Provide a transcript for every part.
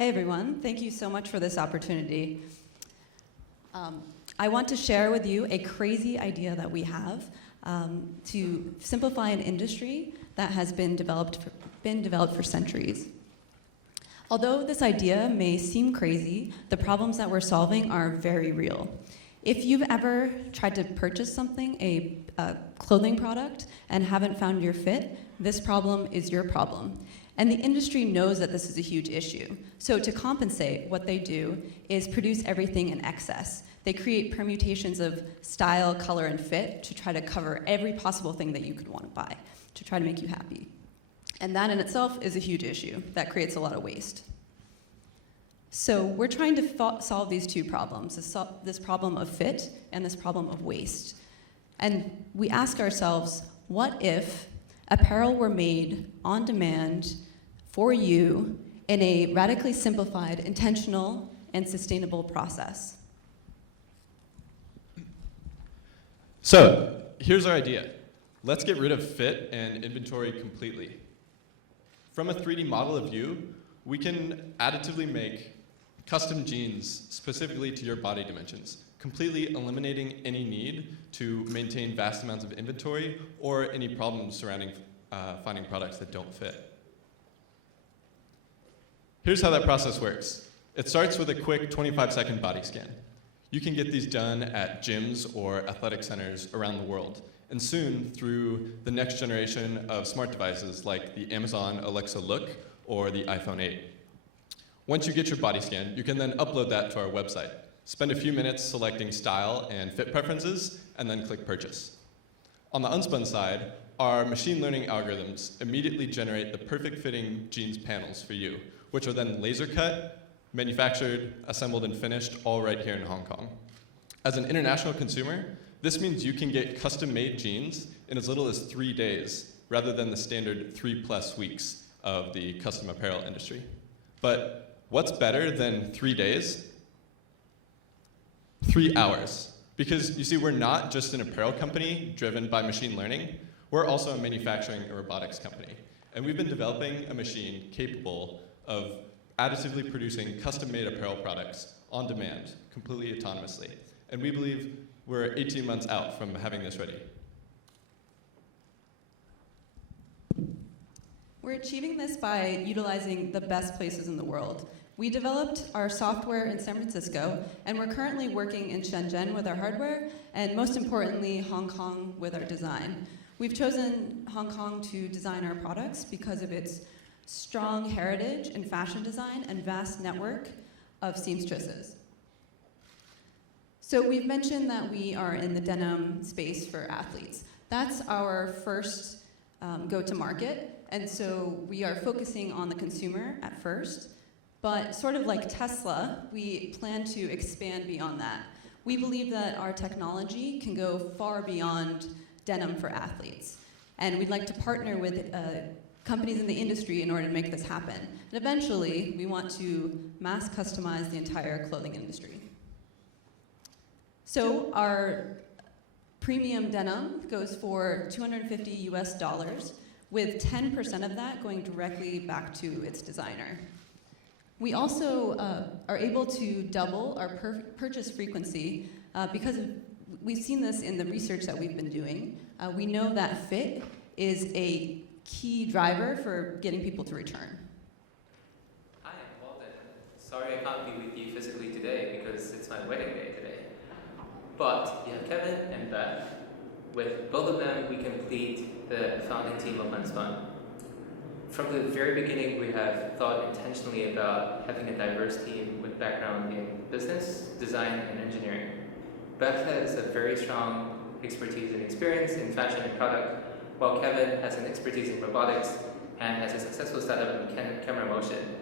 Hi, everyone. Thank you so much for this opportunity. I want to share with you a crazy idea that we have to simplify an industry that has been developed for centuries. Although this idea may seem crazy, the problems that we're solving are very real. If you've ever tried to purchase something, a clothing product, and haven't found your fit, this problem is your problem. And the industry knows that this is a huge issue. So to compensate, what they do is produce everything in excess. They create permutations of style, color, and fit to try to cover every possible thing that you could want to buy, to try to make you happy. And that in itself is a huge issue that creates a lot of waste. So we're trying to solve these two problems, this problem of fit and this problem of waste. And we ask ourselves, what if apparel were made on demand for you in a radically simplified, intentional, and sustainable process? So here's our idea. Let's get rid of fit and inventory completely. From a 3D model of you, we can additively make custom jeans specifically to your body dimensions, completely eliminating any need to maintain vast amounts of inventory or any problems surrounding finding products that don't fit. Here's how that process works. It starts with a quick 25-second body scan. You can get these done at gyms or athletic centers around the world, and soon through the next generation of smart devices like the Amazon Alexa Look or the iPhone 8. Once you get your body scan, you can then upload that to our website. Spend a few minutes selecting style and fit preferences, and then click purchase. On the Unspun side, our machine learning algorithms immediately generate the perfect fitting jeans panels for you, which are then laser cut, manufactured, assembled, and finished all right here in Hong Kong. As an international consumer, this means you can get custom-made jeans in as little as 3 days, rather than the standard 3+ weeks of the custom apparel industry. But what's better than 3 days? 3 hours. Because you see, we're not just an apparel company driven by machine learning, we're also a manufacturing and robotics company. And we've been developing a machine capable of additively producing custom-made apparel products on demand, completely autonomously. And we believe we're 18 months out from having this ready. We're achieving this by utilizing the best places in the world. We developed our software in San Francisco, and we're currently working in Shenzhen with our hardware, and most importantly, Hong Kong with our design. We've chosen Hong Kong to design our products because of its strong heritage in fashion design and vast network of seamstresses. So we've mentioned that we are in the denim space for athletes. That's our first go-to-market, and so we are focusing on the consumer at first, but sort of like Tesla, we plan to expand beyond that. We believe that our technology can go far beyond denim for athletes, and we'd like to partner with companies in the industry in order to make this happen. And eventually, we want to mass customize the entire clothing industry. So our premium denim goes for $250 US, with 10% of that going directly back to its designer. We also are able to double our purchase frequency because we've seen this in the research that we've been doing. We know that fit is a key driver for getting people to return. Hi, I'm Walden. Sorry I can't be with you physically today because it's my wedding day today. But you have Kevin and Beth. With both of them, we complete the founding team of Unspun. From the very beginning, we have thought intentionally about having a diverse team with background in business, design, and engineering. Beth has a very strong expertise and experience in fashion and product, while Kevin has an expertise in robotics and has a successful startup in camera motion.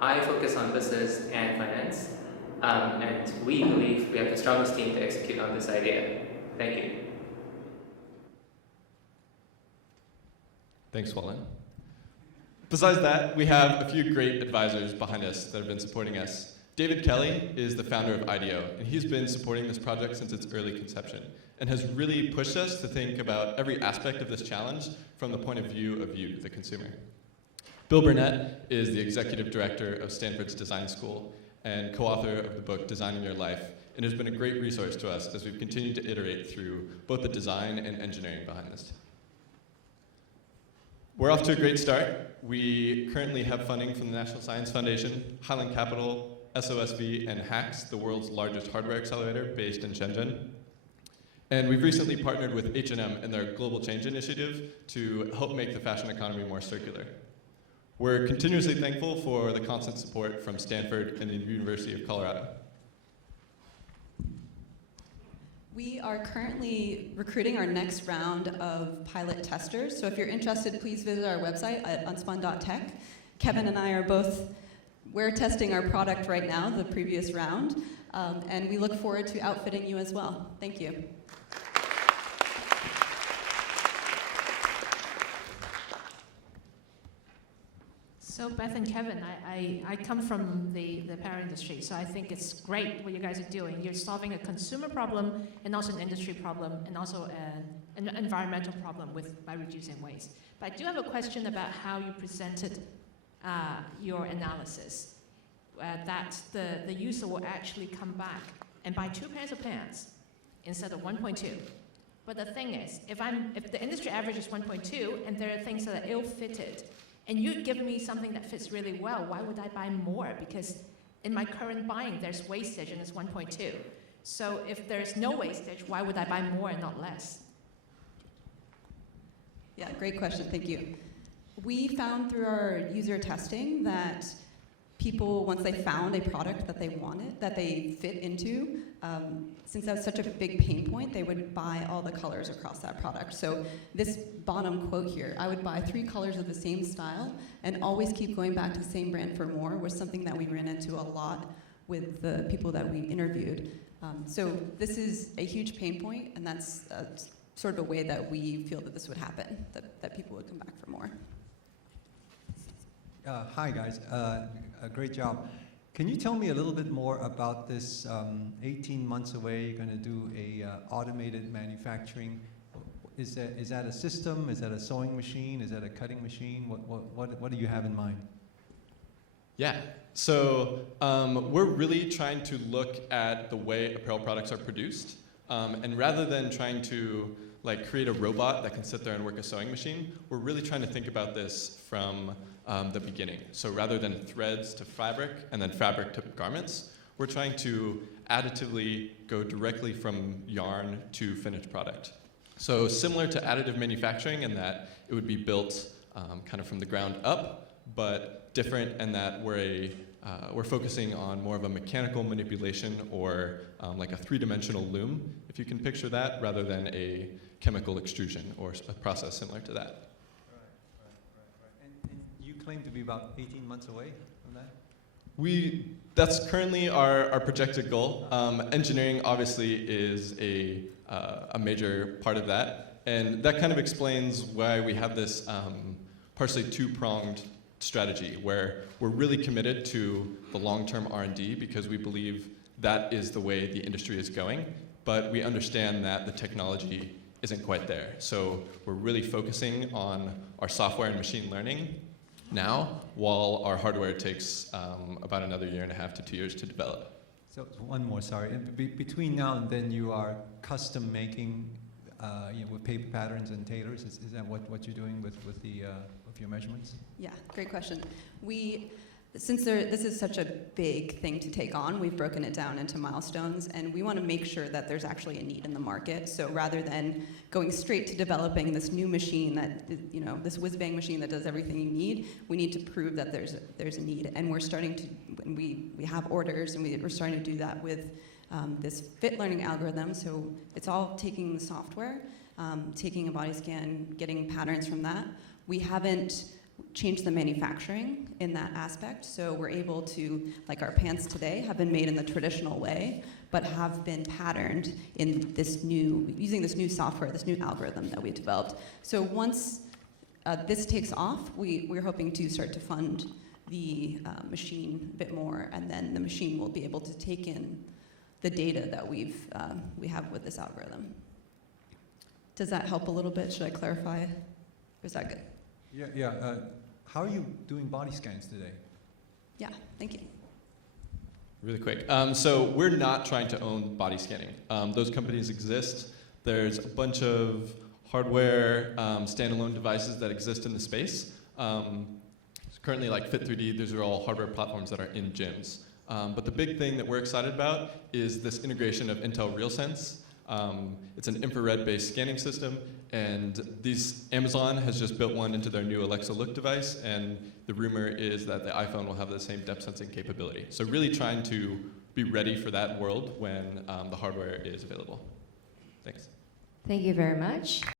I focus on business and finance, and we believe we have the strongest team to execute on this idea. Thank you. Thanks, Wallen. Besides that, we have a few great advisors behind us that have been supporting us. David Kelly is the founder of IDEO, and he's been supporting this project since its early conception and has really pushed us to think about every aspect of this challenge from the point of view of you, the consumer. Bill Burnett is the executive director of Stanford's Design School and co-author of the book Designing Your Life, and has been a great resource to us as we've continued to iterate through both the design and engineering behind this. We're off to a great start. We currently have funding from the National Science Foundation, Highland Capital, SOSV, and HAX, the world's largest hardware accelerator based in Shenzhen. And we've recently partnered with H&M in their Global Change Initiative to help make the fashion economy more circular. We're continuously thankful for the constant support from Stanford and the University of Colorado. We are currently recruiting our next round of pilot testers. So if you're interested, please visit our website at unspun.tech. Kevin and I we're testing our product right now, the previous round, and we look forward to outfitting you as well. Thank you. So Beth and Kevin, I come from the apparel industry, so I think it's great what you guys are doing. You're solving a consumer problem and also an industry problem and also an environmental problem by reducing waste. But I do have a question about how you presented your analysis, that the user will actually come back and buy 2 pairs of pants instead of 1.2. But the thing is, if the industry average is 1.2 and there are things that are ill-fitted, and you give me something that fits really well, why would I buy more? Because in my current buying, there's wastage and it's 1.2. So if there's no wastage, why would I buy more and not less? Yeah, great question, thank you. We found through our user testing that people, once they found a product that they wanted, that they fit into, since that's such a big pain point, they would buy all the colors across that product. So this bottom quote here, I would buy 3 colors of the same style and always keep going back to the same brand for more, was something that we ran into a lot with the people that we interviewed. So this is a huge pain point, and that's sort of a way that we feel that this would happen, that people would come back for more. Hi guys, a great job. Can you tell me a little bit more about this 18 months away, you're going to do a automated manufacturing? Is that a system? Is that a sewing machine? Is that a cutting machine? What do you have in mind? Yeah, so we're really trying to look at the way apparel products are produced. And rather than trying to create a robot that can sit there and work a sewing machine, we're really trying to think about this from the beginning. So rather than threads to fabric and then fabric to garments, we're trying to additively go directly from yarn to finished product. So similar to additive manufacturing in that it would be built kind of from the ground up, but different in that we're focusing on more of a mechanical manipulation or like a 3-dimensional loom, if you can picture that, rather than a chemical extrusion or a process similar to that. And you claim to be about 18 months away from that? That's currently our projected goal. Engineering obviously is a major part of that, and that kind of explains why we have this partially 2-pronged strategy where we're really committed to the long-term R&D because we believe that is the way the industry is going, but we understand that the technology isn't quite there. So we're really focusing on our software and machine learning now, while our hardware takes about another 1.5 to 2 years to develop. So one more, sorry. Between now and then you are custom making with paper patterns and tailors. Is that what you're doing with your measurements? Yeah, great question. Since this is such a big thing to take on, we've broken it down into milestones, and we want to make sure that there's actually a need in the market. So rather than going straight to developing this new machine that, this whiz-bang machine that does everything you need, we need to prove that there's a need. And we're starting to, we have orders, and we're starting to do that with this fit learning algorithm. So it's all taking the software, taking a body scan, getting patterns from that. We haven't changed the manufacturing in that aspect, so we're able to, like our pants today, have been made in the traditional way, but have been patterned in using this new software, this new algorithm that we developed. So once this takes off, we're hoping to start to fund the machine a bit more, and then the machine will be able to take in the data that we have with this algorithm. Does that help a little bit? Should I clarify? Or is that good? Yeah. how are you doing body scans today? Yeah, thank you. Really quick. So we're not trying to own body scanning. Those companies exist. There's a bunch of hardware standalone devices that exist in the space. Currently, like Fit3D, these are all hardware platforms that are in gyms. But the big thing that we're excited about is this integration of Intel RealSense. It's an infrared-based scanning system, and Amazon has just built one into their new Alexa Look device, and the rumor is that the iPhone will have the same depth sensing capability. So really trying to be ready for that world when the hardware is available. Thanks. Thank you very much.